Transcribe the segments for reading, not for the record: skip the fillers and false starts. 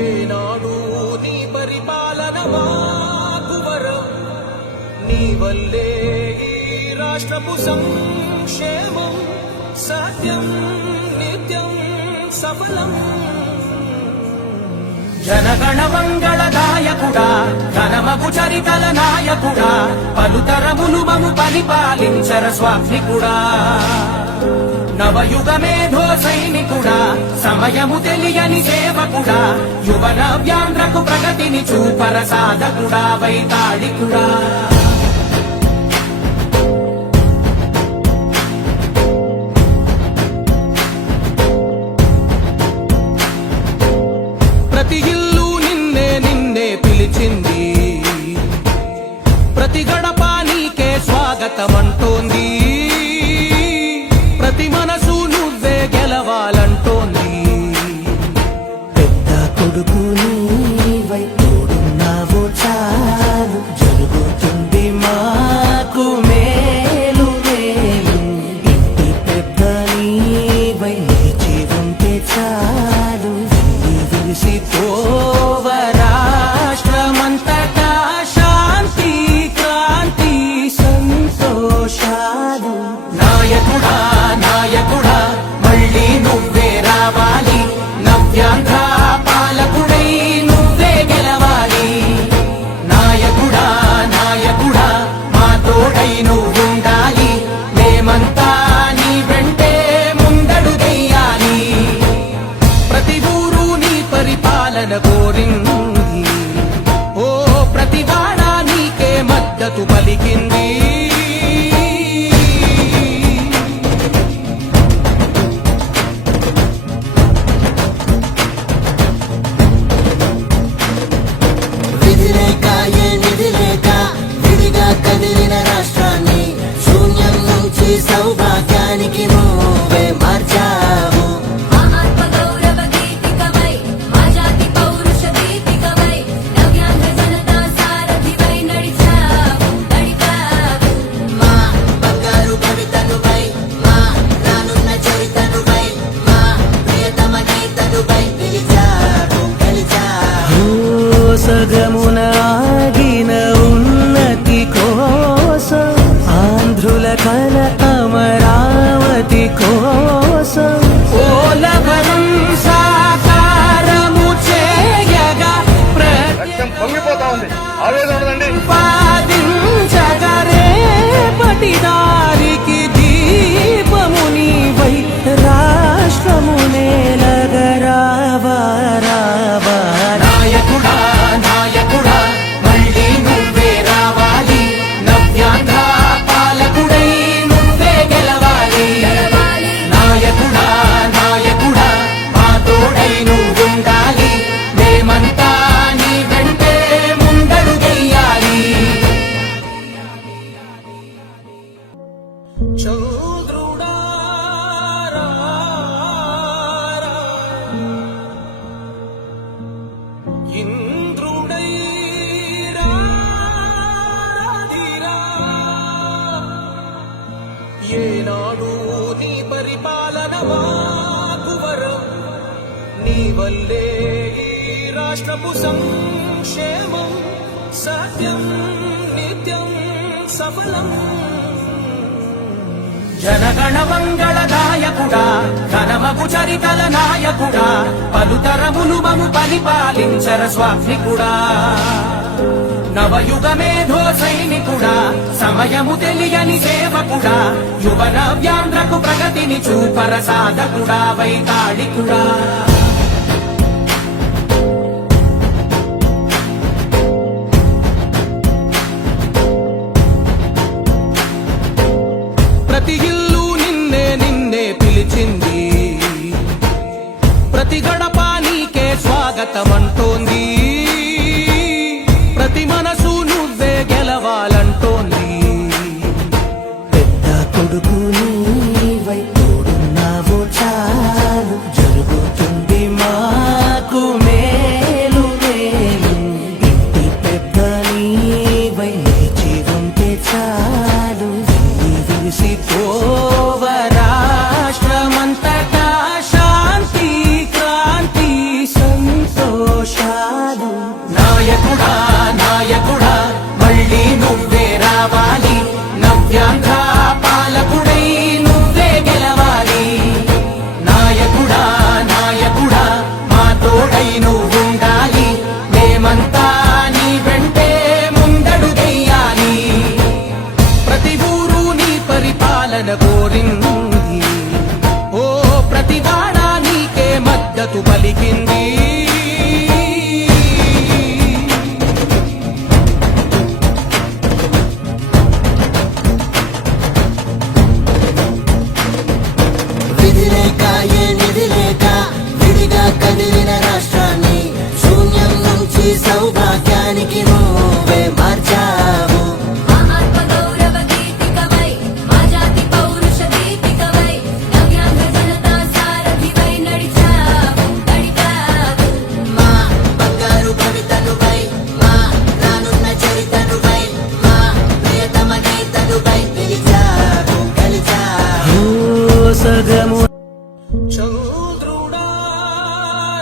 ఏనాడు నీ పరిపాలన మాకు వరం, నీ వల్లే ఈ రాష్ట్రపు సంక్షేమం సత్యం నిత్యం సఫలం. జనగణ మంగళదాయకుడా, ఘనమగు చరితల నాయకుడా, పలుతరములు మము పరిపాలించర స్వామికుడా. నవయుగ మేధో సైనికుడా, సమయము తెలియని సేవకుడా, యువన వ్యాంధ్రకు ప్రగతిని చూపర సాధకుడా, వైతాళికుడా. ప్రతి ఇల్లు నిన్నే నిన్నే పిలిచింది, ప్రతి గడప నీకే స్వాగతమంటోంది, ప్రతి మనసు నువ్వే గెలవాలంటోంది. పెద్ద కొడుకు నీవై తోడున్నావో చాలు, జరుగుతుంది మాకు మేలు మేలు. ఇంటి పెద్ద నీవై నిలిచి ఉంటే చాలు, విరిసిపోవ రాష్ట్రమంతటా శాంతి క్రాంతి సంతోషాలు. నాయకుడా నాయకుడా మళ్ళీ నువ్వే రావాలి, నవ్యాంధ్ర పాలకుడై నువ్వే గెలవాలి. నాయకుడా నాయకుడా మా తోడై నువ్వుండాలి, మేమంతా నీ వెంటే ముందడుగెయ్యాలి. ప్రతి ఊరు నీ పరిపాలన కోరింది, ఓ ప్రతి వాడ నీకే మద్దతు పలికింది. విధిలేక ఏ నిధిలేక విడిగా కదిలిన రాష్ట్రాన్ని శూన్యం నుంచి సౌభాగ్యానికి నువ్వే మార్చావు. మా బంగారు భవితనువై, మా రానున్న చరితనువై, మా ప్రియతమ గీతనువై పిలిచావు గెలిచావు. సగమున ఆగిన ఉన్నతి కోసం, ఆంధ్రుల కల అమరావతి కోసం, ఓలవరం సాకారము చేయగా పొంగిపోతా ఉంది, ఆవేదన ఉండదండి. ప్రతిపాదించగరే పటిదారికి దీపము నీవై రాష్ట్రము నేలగరావా రావా. నాయకుడా నాయకుడా మళ్ళీ నువ్వే రావాలి, నవ్యాంధ్ర పాలకుడై నువ్వే గెలవాలి. నాయకుడా నాయకుడా మా తోడై నువ్వుండాలి, మేమంతా నీ వెంటే ముందడుగెయ్యాలి. చంద్రుడా ఇంద్రుడై రాధిరా, ఏనాడు నీ పరిపాలన మాకు వరం, నీ వల్లే ఈ రాష్ట్రపు సంక్షేమం సత్యం నిత్యం సఫలం. జనగణ మంగళదాయకుడా, ఘనమగు చరితల నాయకుడా, పలుతరములు మము పరిపాలించర స్వామికుడా. నవయుగ మేధో సైనికుడా, సమయము తెలియని సేవకుడా, యువన వ్యాంధ్రకు ప్రగతిని చూపర సాధకుడా, వైతాళికుడా. ప్రతి ఇల్లు నిన్నే నిన్నే పిలిచింది, ప్రతి గడప నీకే స్వాగతమంటోంది, ప్రతి మనసు నువ్వే గెలవాలంటోంది. పెద్ద కొడుకు నీవై తోడున్నావో చాలు, జరుగుతుంది మాకు మేలు మద్దతు పలికింది. విధి లేక ఏ నిధి లేక విడిగా కదిలిన రాష్ట్రాన్ని శూన్యం నుంచి సౌభాగ్యానికి నువ్వే మార్చావు. ఆత్మగౌరవ గీతికవై మా జాతి పౌరుష దీపికవై నవ్యాంధ్ర జనతా సారథివై నడిచావు నడిపావు. మా బంగారు భవితనువై మా రానున్న చరితనువై మా ప్రియతమ గీతనువై పిలిచావు కలిచావు. సగము చంద్రుడా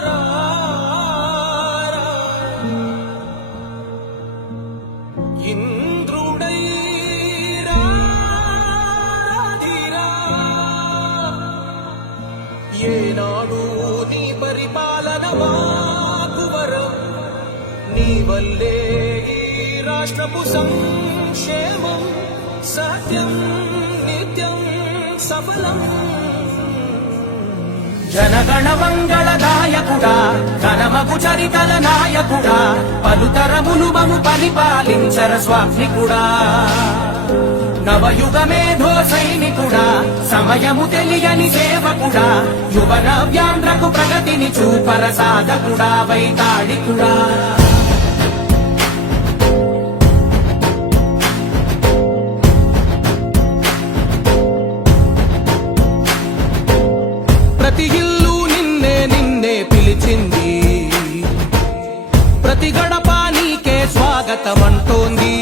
రా, ఇంద్రుడై రాధిరా. ఏనాడు నీ పరిపాలన మాకు వరం, నీ వల్లే ఈ రాష్ట్రపు సంక్షేమం సత్యం నిత్యం సఫలం. జనగణ మంగళదాయకుడా ఘనమగు చరితల నాయకుడా పలుతరములు మము పరిపాలించర స్వామికుడా. నవయుగ మేధో సైనికుడా సమయము తెలియని సేవకుడా యువ నవ్యాంధ్రకు ప్రగతిని చూపర సాధకుడా వైతాళికుడా. ప్రతి ఇల్లు నిన్నే నిన్నే పిలిచింది, ప్రతి గడప నీకే స్వాగతమంటోంది,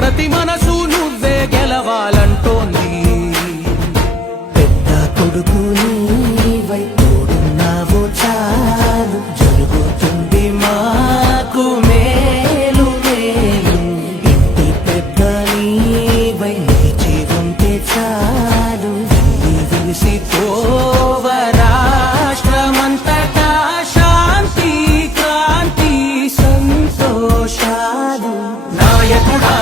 ప్రతి మనసు నువ్వే గెలవాలంటోంది. పెద్ద కొడుకు నీవై తోడున్నావు చాలు జరుగుతుంది మాకు మేలు మేలు. ఇంటి పెద్ద నీవై నిలిచి ఉంటే చాలు విలిసి ఓవ రాష్ట్రమంతటా శాంతి క్రాంతి సంతోషాలు. నాయకుడా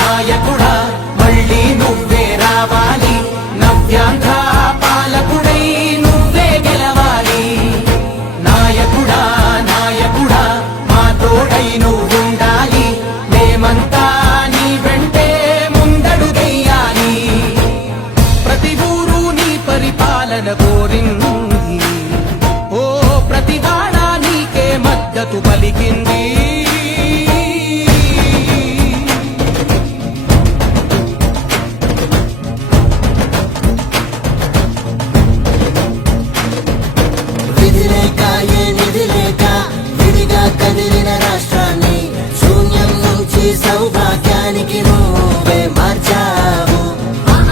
నాయకుడా మళ్ళీ నువ్వే రావాలి, నవ్యాంధ్ర పాలకుడై నువ్వే గెలవాలి. నాయకుడా నాయకుడా మా తోడై నువ్వుండాలి, మేమంతా నీ వెంటే ముందడుగెయ్యాలి. ప్రతి ఊరు నీ పరిపాలన కోరింది, ఓ ప్రతి వాడ నీకే మద్దతు పలికింది. విధి లేక ఏ నిధి లేక విడిగా కదిలిన రాష్ట్రాన్ని శూన్యం నుంచి సౌభాగ్యానికి నువ్వే మార్చావు.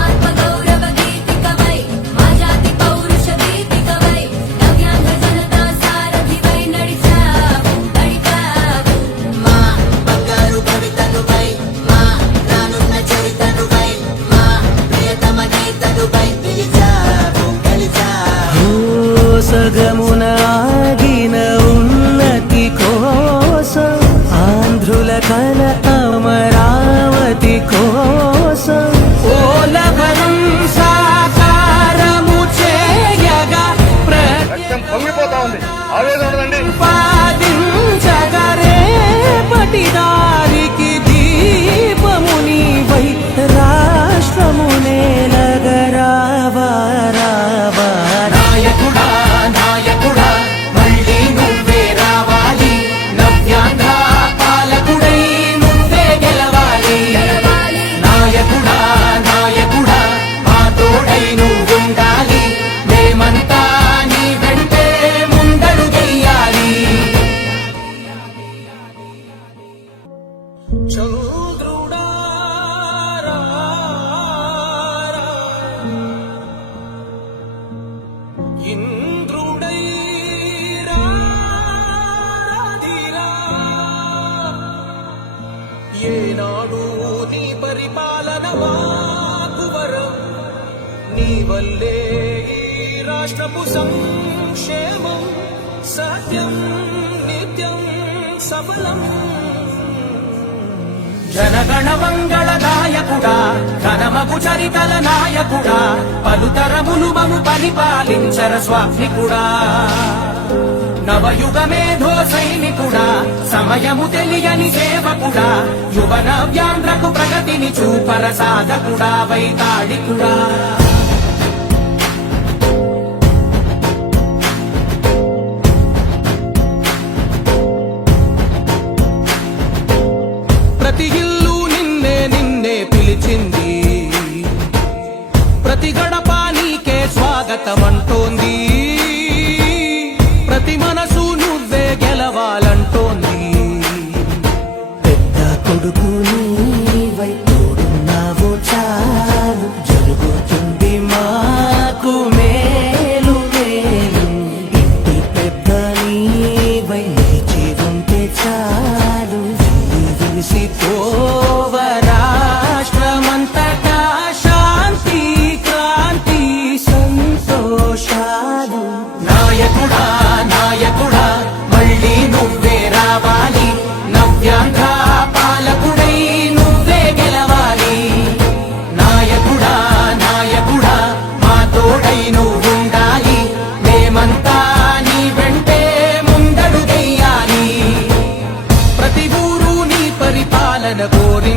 ఆత్మగౌరవ గీతికవై మా జాతి పౌరుష దీపికవై నవ్యాంధ్ర జనతా సారథివై నడిచావు నడిపావు. మా బంగారు భవితనువై మా రానున్న చరితనువై మా ప్రియతమ గీతనువై పిలిచావు కలిచావు. సగమున ఆగిన ఉన్నతి కోసం ఆంధ్రుల కల అమరావతి కోసం ఓలవనం సాకారము చేయగా రక్తం పొంగిపోతా ఉంది, ఆవేదన ఉండదండి. ప్రతిపాదించగరే పటిదారికి దీపము నీవై రాష్ట్రమునే నగరావా రావా. నాయకుడా నాయకుడా మళ్ళీ నువ్వే రావాలి, నవ్యాంధ్ర పాలకుడై నువ్వే గెలవాలి. నాయకుడా నాయకుడా మా తోడై నువ్వుండాలి, మేమంతా నీ వెంటే ముందడుగెయ్యాలి. చంద్రుడా రా, ఇంద్రుడై రాధిరా. ఏనాడు నీ పరిపాలన మాకు వరం, నీ వల్లే ఈ రాష్ట్రపు సంక్షేమం సత్యం నిత్యం సఫలం. జనగణ మంగళదాయకుడా పాలకుడా ఘనమగు చరితల నాయకుడా పలుతరములు మము పరిపాలించర స్వామికుడా నవయుగ మేధో సైనికుడా సమయము తెలియని సేవకుడా యువన వ్యాంధ్రకు ప్రగతిని చూపర సాధకుడా వైతాళికుడా ప్రతి ఇల్లు నిన్నే నిన్నే పిలిచింది ప్రతి గడప నీకే స్వాగతమంటోంది ప్రతి మనసు నువ్వే గెలవాలంటోంది పెద్ద కొడుకు నీవై తోడున్నావు చాలు జరుగుతుంది మాకు మేలు మేలు ఇంటి పెద్ద నీవై నిలిచి ఉంటే చాలు విసిపోవ రాష్ట్రమంతటా శాంతి క్రాంతి సంతోషాలు నాయకుడా నాయకుడా మళ్ళీ నువ్వే రావాలి నవ్యాంధ్ర పాలకుడై నువ్వే గెలవాలి నాయకుడా నాయకుడా మా తోడై నువ్వుండాలి మేమంతా నీ వెంటే ముందడుగెయ్యాలి ప్రతి ఊరు నీ పరిపాలన కోరి